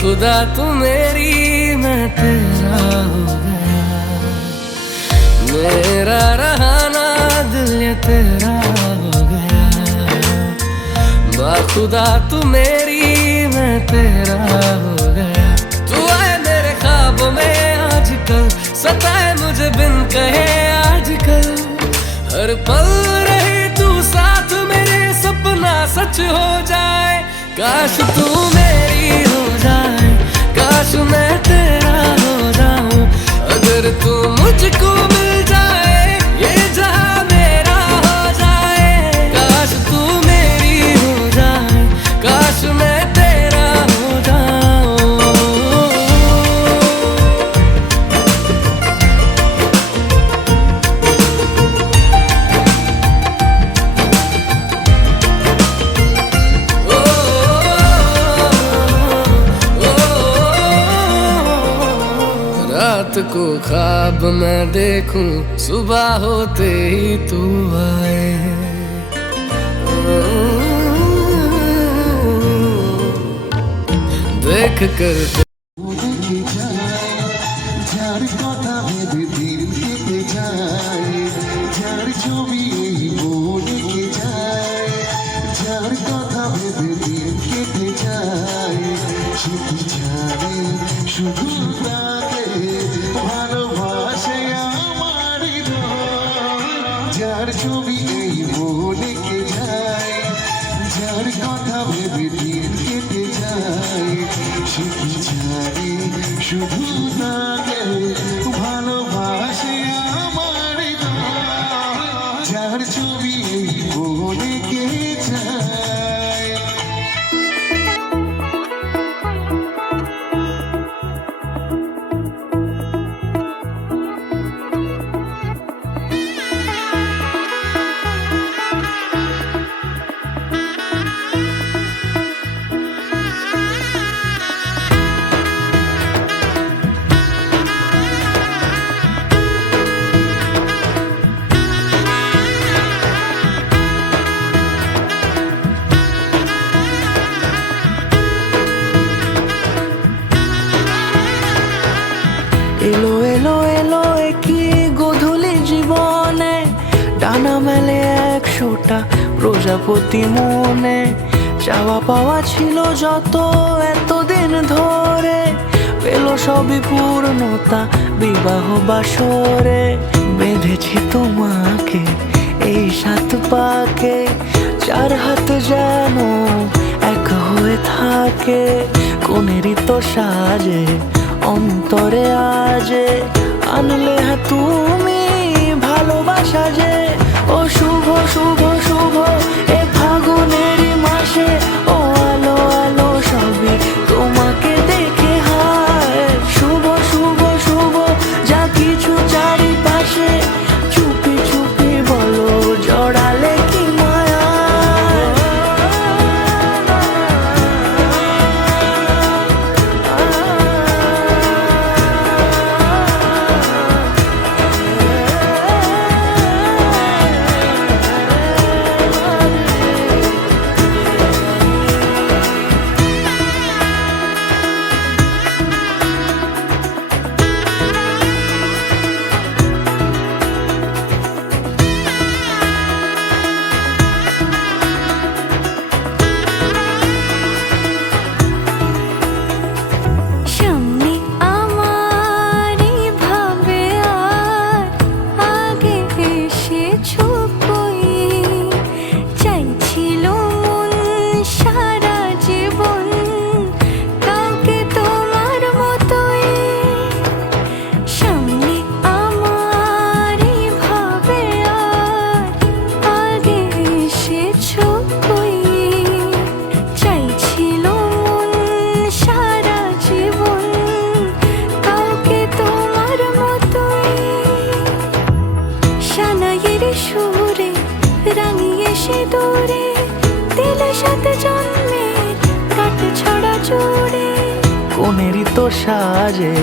खुदा तू मेरी मैं तेरा हो गया, मेरा रहाना दिल ये तेरा हो गया। खुदा तू मेरी मैं तेरा हो गया। तू आए मेरे ख्वाब में आजकल, सताए मुझे बिन कहे आजकल। हर पल रहे तू साथ मेरे, सपना सच हो जाए। काश तू मेरी हो जाए, काश मैं तेरा हो जाऊं। अगर तू मुझको मिल जाए, ये जहां मेरा हो जाए। काश तू मेरी हो जाए, काश मैं तेरा हो जाऊं। रात को ख्वाब मैं देखूं, सुबह होते ही तू आए। देख कर যার কথা ভেবে দিন কেটে যায়, যার ছবি এই মনে কে যায়, যার কথা ভেবে দিন কেটে যায়। সে কি জানে শুধু তাকে ভালোবাসে আমার হৃদয়। যার ছবি এই মনে কে যায়, যার কথা ভেবে দিন কেটে যায়। সে কি জানে শুধু তাকে ভালোবাসে আমার হৃদয়। যার ছবি এই মনে কে যায়। এলো এলো এলো একই গধূলি জীবনে, ডানা মেলে 100টা প্রজাপতি মনে। চাওয়া পাওয়া ছিল যত এতদিন ধরে, পেল সবই পূর্ণতা বিবাহ বাসরে। বেঁধেছি তোমাকে এই 7 পাকে, 4 হাত যেন এক হয়ে থাকে। কোনেরই তো সাজে অন্তরে আজে, আনলে হ্যাঁ তুমি ভালোবাসা যে। ও শুভ শুভ শুভ এ ফাগুনেরই মাসে, ও আলো আলো সবই তোমাকে দেখে হায়। শুভ শুভ শুভ যা কিছু চারিপাশে, চুপি চুপি বলো জড়ালে কি মায়া। দূরে দিলের সাথে জন্মের কাট ছড়া জুড়ে। কোনেরই তো সাজে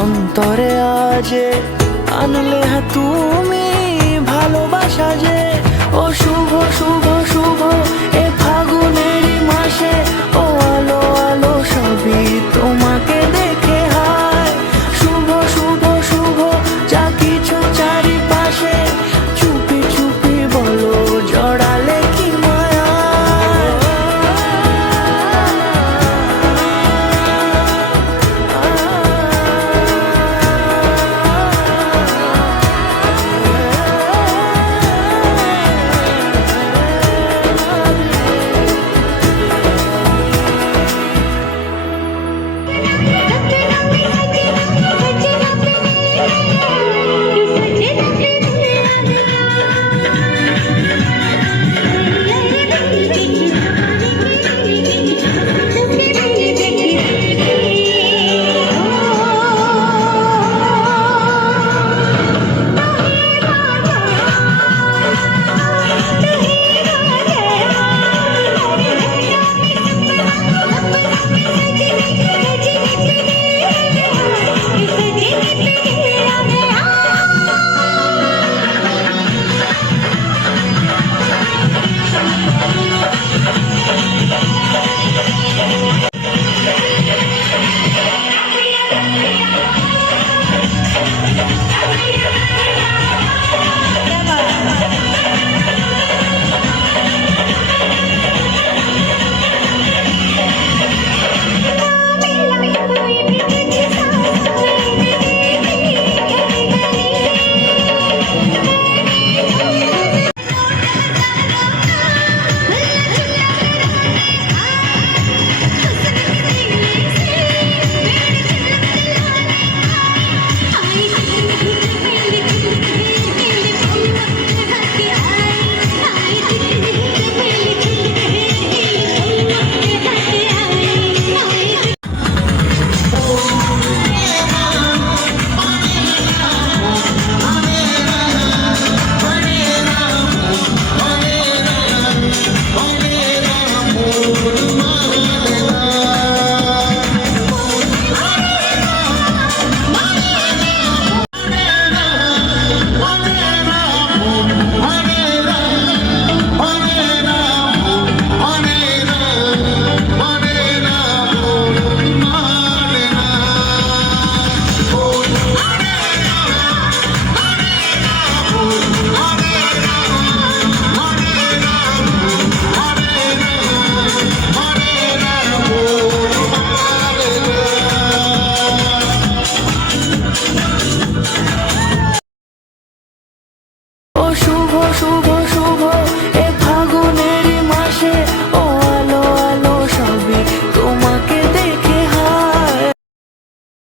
অন্তরে আজে, আনলে হ্যাঁ তুমি ভালোবাসা যে। ও শুভ শুভ শুভ এ ফাগুনেরই মাসে, ও আলো আলো সবই